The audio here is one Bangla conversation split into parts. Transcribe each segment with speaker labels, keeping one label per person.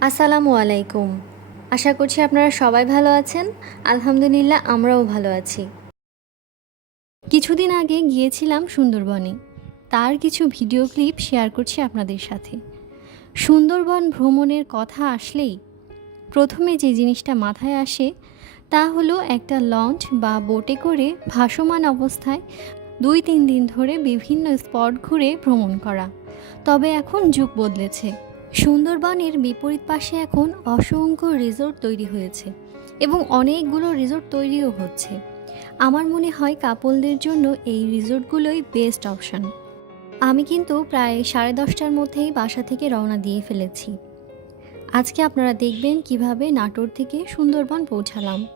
Speaker 1: আসসালামু আলাইকুম। আশা করছি আপনারা সবাই ভালো আছেন। আলহামদুলিল্লাহ, আমরাও ভালো আছি। কিছুদিন আগে গিয়েছিলাম সুন্দরবনে। তার কিছু ভিডিও ক্লিপ শেয়ার করছি আপনাদের সাথে। সুন্দরবন ভ্রমণের কথা আসলেই প্রথমে যে জিনিসটা মাথায় আসে তা হলো একটা লঞ্চ বা বোটে করে ভাসমান অবস্থায় দুই তিন দিন ধরে বিভিন্ন স্পট ঘুরে ভ্রমণ করা। তবে এখন যুগ বদলেছে। সুন্দরবনের বিপরীত পাশে এখন অসংখ্য রিসোর্ট তৈরি হয়েছে এবং অনেকগুলো রিসোর্ট তৈরিও হচ্ছে। আমার মনে হয় কাপলদের জন্য এই রিসোর্টগুলোই বেস্ট অপশন। আমি কিন্তু প্রায় সাড়ে দশটার মধ্যেই বাসা থেকে রওনা দিয়ে ফেলেছি। আজকে আপনারা দেখবেন কীভাবে নাটোর থেকে সুন্দরবন পৌঁছালাম।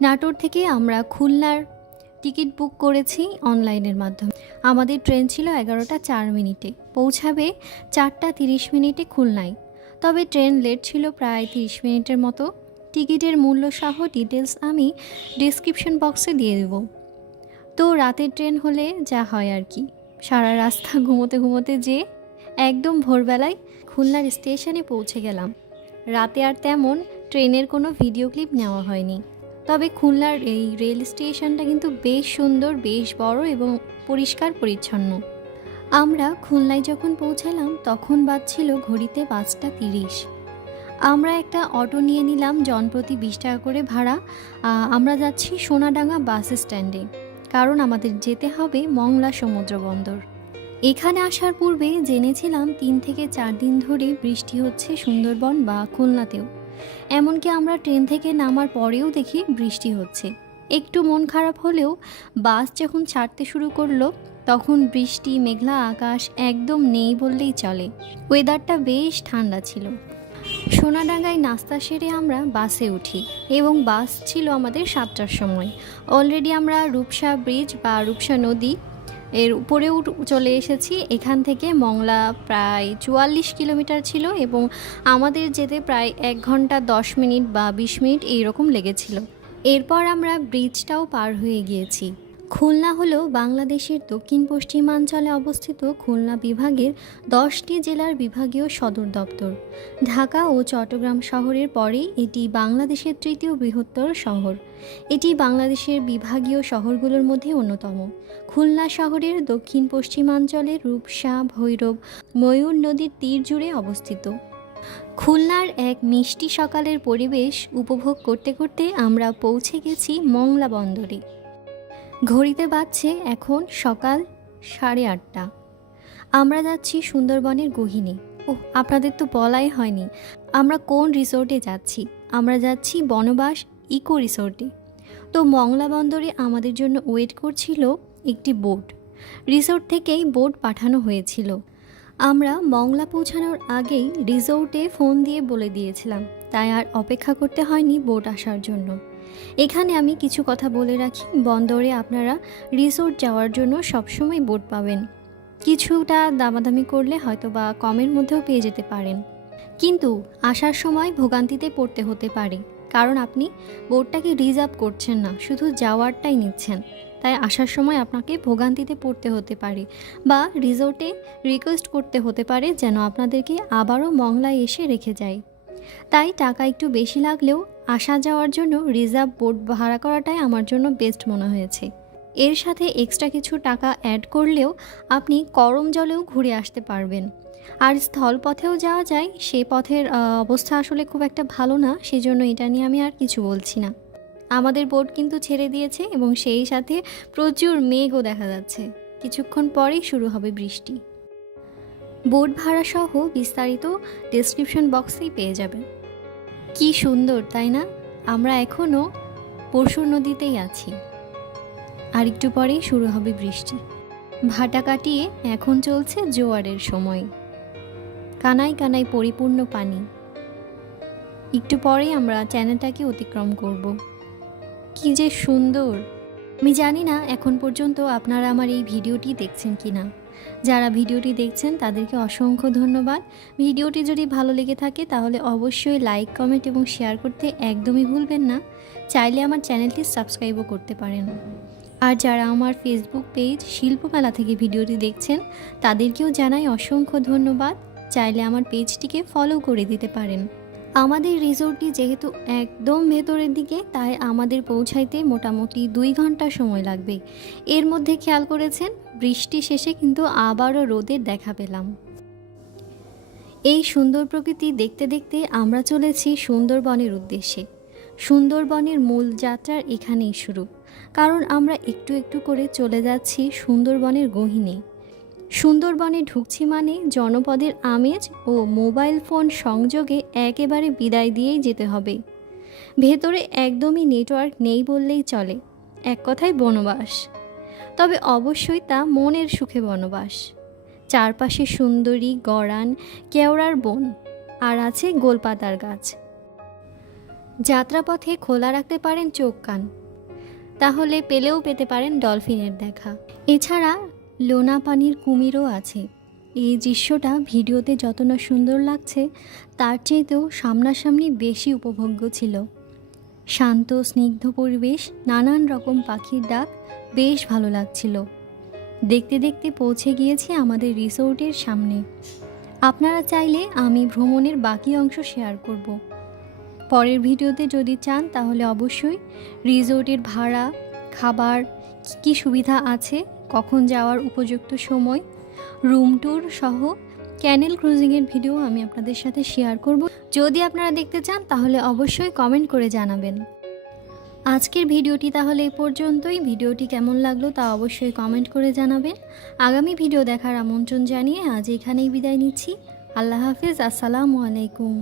Speaker 1: নাটোর থেকে আমরা খুলনার টিকিট বুক করেছি অনলাইনের মাধ্যমে। আমাদের ট্রেন ছিল এগারোটা চার মিনিটে। পৌঁছাবে চারটা তিরিশ মিনিটে খুলনায়। তবে ট্রেন লেট ছিল প্রায় তিরিশ মিনিটের মতো। টিকিটের মূল্য সহ ডিটেলস আমি ডিসক্রিপশন বক্সে দিয়ে দেব। তো রাতের ট্রেন হলে যা হয় আর কি। সারা রাস্তা ঘুমোতে ঘুমোতে যে একদম ভোরবেলায় খুলনার স্টেশনে পৌঁছে গেলাম। রাতে আর তেমন ট্রেনের কোনো ভিডিও ক্লিপ নেওয়া হয়নি। তবে খুলনার এই রেল স্টেশনটা কিন্তু বেশ সুন্দর, বেশ বড় এবং পরিষ্কার পরিচ্ছন্ন। আমরা খুলনায় যখন পৌঁছালাম, তখন বাজছিল ঘড়িতে পাঁচটা তিরিশ। আমরা একটা অটো নিয়ে নিলাম, জনপ্রতি বিশ টাকা করে ভাড়া। আমরা যাচ্ছি সোনাডাঙ্গা বাস স্ট্যান্ডে, কারণ আমাদের যেতে হবে মংলা সমুদ্র বন্দর। এখানে আসার পূর্বে জেনেছিলাম তিন থেকে চার দিন ধরে বৃষ্টি হচ্ছে সুন্দরবন বা খুলনাতেও। এমনকি আমরা ট্রেন থেকে নামার পরেও দেখি বৃষ্টি হচ্ছে। একটু মন খারাপ হলেও বাস যখন ছাড়তে শুরু করল, তখন বৃষ্টি, মেঘলা আকাশ একদম নেই বললেই চলে। ওয়েদারটা বেশ ঠান্ডা ছিল। সোনাডাঙ্গায় নাস্তা সেরে আমরা বাসে উঠি এবং বাস ছিল আমাদের সাতটার সময়। অলরেডি আমরা রূপসা ব্রিজ বা রূপসা নদী এর উপরেও চলে এসেছি। এখান থেকে মংলা প্রায় চুয়াল্লিশ কিলোমিটার ছিল এবং আমাদের যেতে প্রায় এক ঘণ্টা দশ মিনিট বা বিশ মিনিট এইরকম লেগেছিল। এরপর আমরা ব্রিজটাও পার হয়ে গিয়েছি। খুলনা হলো বাংলাদেশের দক্ষিণ পশ্চিমাঞ্চলে অবস্থিত খুলনা বিভাগের দশটি জেলার বিভাগীয় সদর দপ্তর। ঢাকা ও চট্টগ্রাম শহরের পরে এটি বাংলাদেশের তৃতীয় বৃহত্তর শহর। এটি বাংলাদেশের বিভাগীয় শহরগুলোর মধ্যে অন্যতম। খুলনা শহরের দক্ষিণ পশ্চিমাঞ্চলে রূপসা, ভৈরব, ময়ূর নদীর তীর জুড়ে অবস্থিত। খুলনার এক মিষ্টি সকালের পরিবেশ উপভোগ করতে করতে আমরা পৌঁছে গেছি মংলা বন্দরে। ঘড়িতে বাজছে এখন সকাল সাড়ে আটটা। আমরা যাচ্ছি সুন্দরবনের গহিনে ও আপনাদের তো বলাই হয়নি। আমরা কোন রিসোর্টে যাচ্ছি? আমরা যাচ্ছি বনবাস ইকো রিসোর্টে। তো মংলা বন্দরে আমাদের জন্য ওয়েট করছিল একটি বোট। রিসোর্ট থেকেই বোট পাঠানো হয়েছিল। আমরা মংলা পৌঁছানোর আগেই রিসোর্টে ফোন দিয়ে বলে দিয়েছিলাম। তাই আর অপেক্ষা করতে হয়নি বোট আসার জন্য। এখানে আমি কিছু কথা বলে রাখি। বন্দরে আপনারা রিসোর্ট যাওয়ার জন্য সবসময় বোট পাবেন। কিছুটা দামাদামি করলে হয়তো বা কমের মধ্যেও পেয়ে যেতে পারেন। কিন্তু আসার সময় ভোগান্তিতে পড়তে হতে পারে, কারণ আপনি বোটটাকে রিজার্ভ করছেন না, শুধু যাওয়ারটাই নিচ্ছেন। তাই আসার সময় আপনাকে ভোগান্তিতে পড়তে হতে পারে বা রিসোর্টে রিকোয়েস্ট করতে হতে পারে যেন আপনাদেরকে আবারও মংলায় এসে রেখে যায়। তাই টাকা একটু বেশি লাগলেও আসা যাওয়ার জন্য রিজার্ভ বোট ভাড়া করাটাই আমার জন্য বেস্ট মনে হয়েছে। এর সাথে এক্সট্রা কিছু টাকা অ্যাড করলেও আপনি করম জলেও ঘুরে আসতে পারবেন। আর স্থলপথেও যাওয়া যায়, সে পথের অবস্থা আসলে খুব একটা ভালো না, সেজন্য এটা নিয়ে আমি আর কিছু বলছি না। আমাদের বোট কিন্তু ছেড়ে দিয়েছে এবং সেই সাথে প্রচুর মেঘও দেখা যাচ্ছে। কিছুক্ষণ পরেই শুরু হবে বৃষ্টি। বোট ভাড়া সহ বিস্তারিত ডেসক্রিপশন বক্সেই পেয়ে যাবেন। কি সুন্দর, তাই না? আমরা এখনও পরশুর নদীতেই আছি। আর একটু পরেই শুরু হবে বৃষ্টি। ভাটা কাটিয়ে এখন চলছে জোয়ারের সময়। কানায় কানায় পরিপূর্ণ পানি। একটু পরেই আমরা চ্যানেলটাকে অতিক্রম করব। কি যে সুন্দর! আমি জানি না এখন পর্যন্ত আপনারা আমার এই ভিডিওটি দেখছেন কি না যারা ভিডিওটি দেখছেন তাদেরকে অসংখ্য ধন্যবাদ। ভিডিওটি যদি ভালো লেগে থাকে তাহলে অবশ্যই লাইক, কমেন্ট এবং শেয়ার করতে একদমই ভুলবেন না। চাইলে আমার চ্যানেলটি সাবস্ক্রাইবও করতে পারেন। আর যারা আমার ফেসবুক পেজ শিল্পমেলা থেকে ভিডিওটি দেখছেন, তাদেরকেও জানাই অসংখ্য ধন্যবাদ। চাইলে আমার পেজটিকে ফলো করে দিতে পারেন। আমাদের রিসোর্টটি যেহেতু একদম ভেতরের দিকে, তাই আমাদের পৌঁছাইতে মোটামুটি দুই ঘণ্টা সময় লাগবে। এর মধ্যে খেয়াল করেছেন, বৃষ্টি শেষে কিন্তু আবারও রোদের দেখা পেলাম। এই সুন্দর প্রকৃতি দেখতে দেখতে আমরা চলেছি সুন্দরবনের উদ্দেশ্যে। সুন্দরবনের মূল যাত্রার এখানেই শুরু। কারণ আমরা একটু একটু করে চলে যাচ্ছি সুন্দরবনের গহিনে। সুন্দরবনে ঢুকছি মানে জনপদের আমেজ ও মোবাইল ফোন সংযোগে একেবারে বিদায় দিয়েই যেতে হবে। ভেতরে একদমই নেটওয়ার্ক নেই বললেই চলে। এক কথায় বনবাস। তবে অবশ্যই তা মনের সুখে বনবাস। চারপাশে সুন্দরী, গড়ান, কেওড়ার বন, আর আছে গোলপাতার গাছ। যাত্রাপথে খোলা রাখতে পারেন চোখ কান। তাহলে পেলেও পেতে পারেন ডলফিনের দেখা। এছাড়া লোনা পানির কুমিরও আছে। এই দৃশ্যটা ভিডিওতে যত না সুন্দর লাগছে, তার চেয়েতেও সামনাসামনি বেশি উপভোগ্য ছিল। শান্ত, স্নিগ্ধ পরিবেশ, নানান রকম পাখির ডাক বেশ ভালো লাগছিল। দেখতে দেখতে পৌঁছে গিয়েছি আমাদের রিসোর্টের সামনে। আপনারা চাইলে আমি ভ্রমণের বাকি অংশ শেয়ার করব। পরের ভিডিওতে যদি চান, তাহলে অবশ্যই রিসোর্টের ভাড়া, খাবার কী কী সুবিধা আছে কখন যাওয়ার উপযুক্ত সময় রুম ট্যুর সহ ক্যানেল ক্রুজিংয়ের ভিডিও আমি আপনাদের সাথে শেয়ার করব। যদি আপনারা দেখতে চান, তাহলে অবশ্যই কমেন্ট করে জানাবেন। আজকের ভিডিওটি তাহলে এই পর্যন্তই। ভিডিওটি কেমন লাগল তা অবশ্যই কমেন্ট করে জানাবেন। আগামী ভিডিও দেখার আমন্ত্রণ জানিয়ে আজ এখানেই বিদায় নিচ্ছি। আল্লাহ হাফিজ, আসসালামু আলাইকুম।